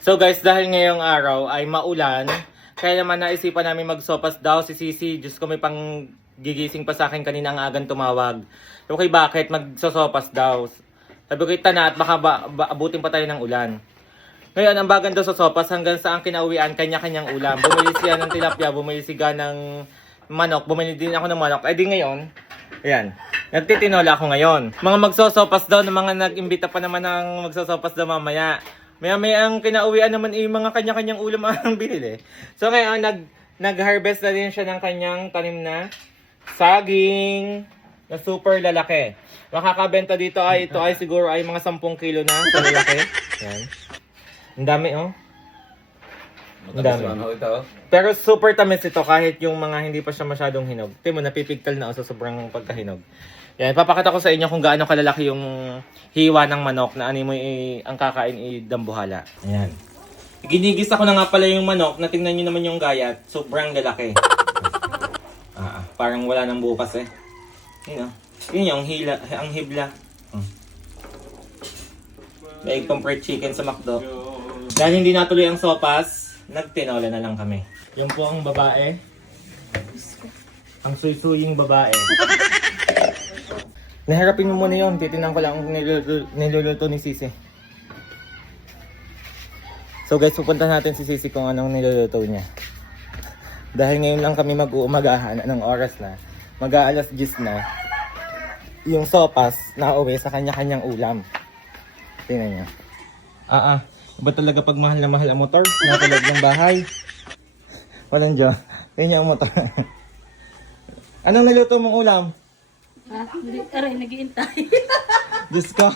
So guys, dahil ngayong araw ay maulan, kaya naman naisipan namin magsopas daw si Sisi. Diyos ko, may pang gigising pa sa akin kanina ang agang tumawag. Okay, bakit? Magsosopas daw. Sabi ko, ita na at baka abutin pa tayo ng ulan. Ngayon, ang bagan daw sa sopas hanggang sa ang kinauwian, kanya-kanyang ulam. Bumili siya ng tilapia, bumili siya ng manok, bumili din ako ng manok. Eh di ngayon, ayan, nagtitinola ako ngayon. Mga magsosopas daw, ng mga nag-imbita pa naman ng magsosopas daw mamaya. Maya-maya ang kinauwian naman mga kanya-kanyang ulam ang binili. So ngayon, nag-harvest na din siya ng kanyang tanim na saging na super lalaki. Makakabenta dito ay ito ay siguro ay mga 10 kilo na sa lalaki. Yan. Ang dami oh. Ang dami. Pero super tamis ito kahit yung mga hindi pa siya masyadong hinog. Tingnan mo, napipigtal na sa sobrang pagkahinog. Yan, papakita ko sa inyo kung gaano kalalaki yung hiwa ng manok na ani mo ang kakain dambuhala. Ayan. Ginigisa ko na nga pala yung manok na tingnan nyo naman yung gayat. Sobrang lalaki. Parang wala nang bukas eh. Yun oh. Yun yung ang hibla. Daig pang fried chicken sa McDo. Dahil hindi natuloy ang sopas, nagtinola na lang kami. Yung po ang babae. Ang suy-suying babae. Naharapin mo muna yun. Titinan ko lang ang niluluto ni Sisi. So guys, pupunta natin si Sisi kung anong niluluto niya. Dahil ngayon lang kami mag-uumagahan, anong oras na, mag-aalas 10 na, yung sopas na uwi sa kanya-kanyang ulam. Tingnan niyo. Iba talaga pag mahal na mahal ang motor, nasa loob ng bahay. Walang Diyo. Tingnan ang motor. Anong niluto mong ulam? Aray, nag-iintay. Diyos ko.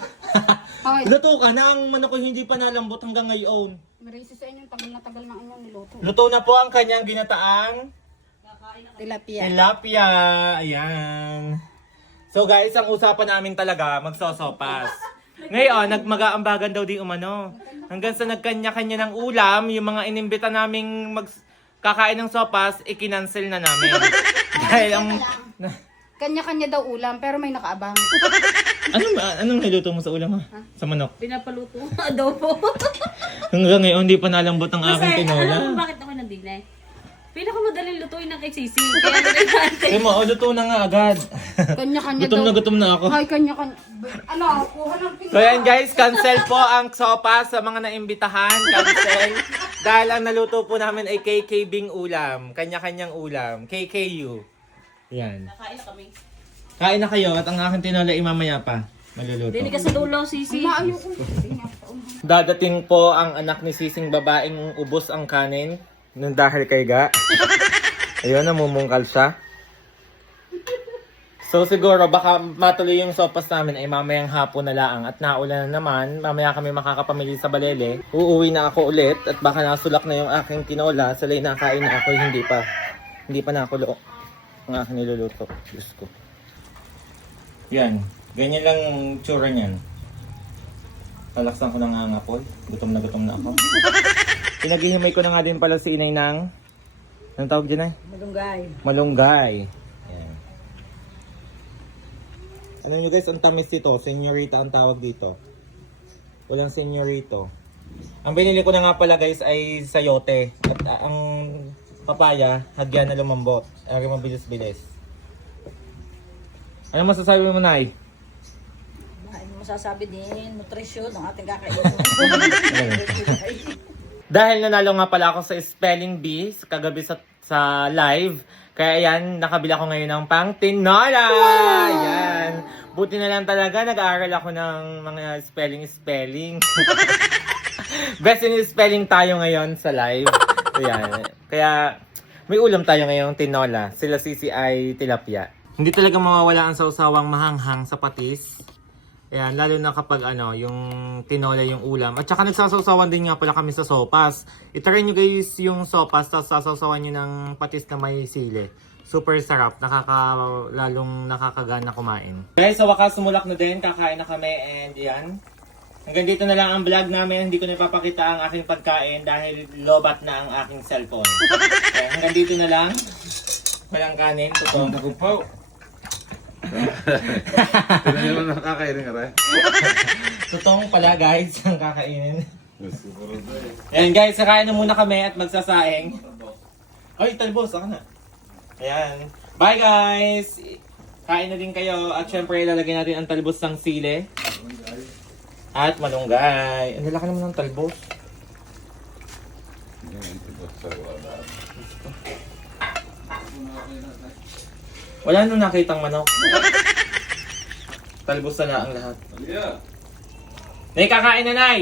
Luto ka na, ang manok ko hindi pa nalambot hanggang ngayon. Marisi sa inyo, tagal na tagal ng inyong niluto. Luto na po ang kanyang ginataang Tilapia. tilapia. Ayan. So guys, ang usapan namin talaga, magsosopas. Ngayon, nagmagaambagan daw di umano. Hanggang sa nagkanya-kanya ng ulam, yung mga inimbita naming kakain ng sopas, ikinancel na namin. Dahil ang... Kanya-kanya daw ulam, pero may nakaabang. Anong niluto mo sa ulam ha? Sa manok? Pinapaluto adobo. Hanggang ngayon, hindi pa nalambot ang aking tinola. Alam mo bakit ako nandinay? Pinakamadaling lutuin ng kay Sisi. Kaya nilagante. Kaya mo, luto na nga agad. Kanya-kanya Gutom daw. na gutom na ako. Ay, kanya-kanya. Ano, kuha ng So yan guys, cancel po ang sopas sa mga naimbitahan. Cancel. Dahil ang naluto po namin ay KKBing ulam. Kanya-kanyang ulam. KKU. Yan. Nakain na kami. Kain na kayo at ang aking tinola imamaya pa. Maluluto. Dinig ka sa dulo, Sisi. Maayo ko. Dadating po ang anak ni Sising babaeng ubos ang kanin. Nung dahil kay Ga. Ayun, namumungkal siya. So siguro baka matuloy yung sopas namin ay mamayang hapon na laang at naulan na naman. Mamaya kami makakapamili sa Balele. Uuwi na ako ulit at baka nasulak na yung aking tinola. Salay na kain na ako, hindi pa. Hindi pa nakulo ang aking niluluto. Diyos ko. Yan. Ganyan lang tsura niyan. Palaksan ko na nga ngapol. Gutom na ako. Pinaghihimay ko na nga din pala si inay ng... Anong tawag dyan ay? Malunggay. Malunggay. Ayan. Alam nyo guys, ang tamis dito. Senyorita ang tawag dito. Walang senyorito. Ang binili ko na nga pala guys ay sayote. At ang papaya, hagyan na lumambot. Ari mabilis-bilis. Ano masasabi mo, Nay? Masasabi din, nutrisyon ng ating kakainin. Dahil nanalo nga pala ako sa spelling bee kagabi sa live. Kaya yan, nakabila ko ngayon ng pang tinola. Yan. Buti na lang talaga, nag-aaral ako ng mga spelling. Best in spelling tayo ngayon sa live. Ayan. Kaya may ulam tayo ngayong tinola. Sila Sisi ay tilapia. Hindi talaga mawawala ang sausawang mahanghang sa patis. Ayan, lalo na kapag yung tinola yung ulam. At saka nagsasawsawan din nga pala kami sa sopas. Itry nyo guys yung sopas, tapos sasawsawan nyo ng patis na may sili. Super sarap, lalong nakakagana kumain. Guys, sa wakas sumulak na din, kakain na kami and yan. Hanggang dito na lang ang vlog namin, hindi ko na ipapakita ang aking pagkain dahil lobat na ang aking cellphone. Kaya hanggang dito na lang. Walang kanin, totoo. Ako po. Tignan nyo naman nakakainin ka rin. Totoong pala guys ang kakainin. Ayan guys, kakain na muna kami at magsasaing. Ay, talbos, saka na. Ayan. Bye guys! Kain na din kayo at syempre ilalagay natin ang talbos ng sili. At malunggay. Ang lalaki naman ng talbos. Wala nung nakitang manok. Talbos na ang lahat. Nay, kakain na, Nay!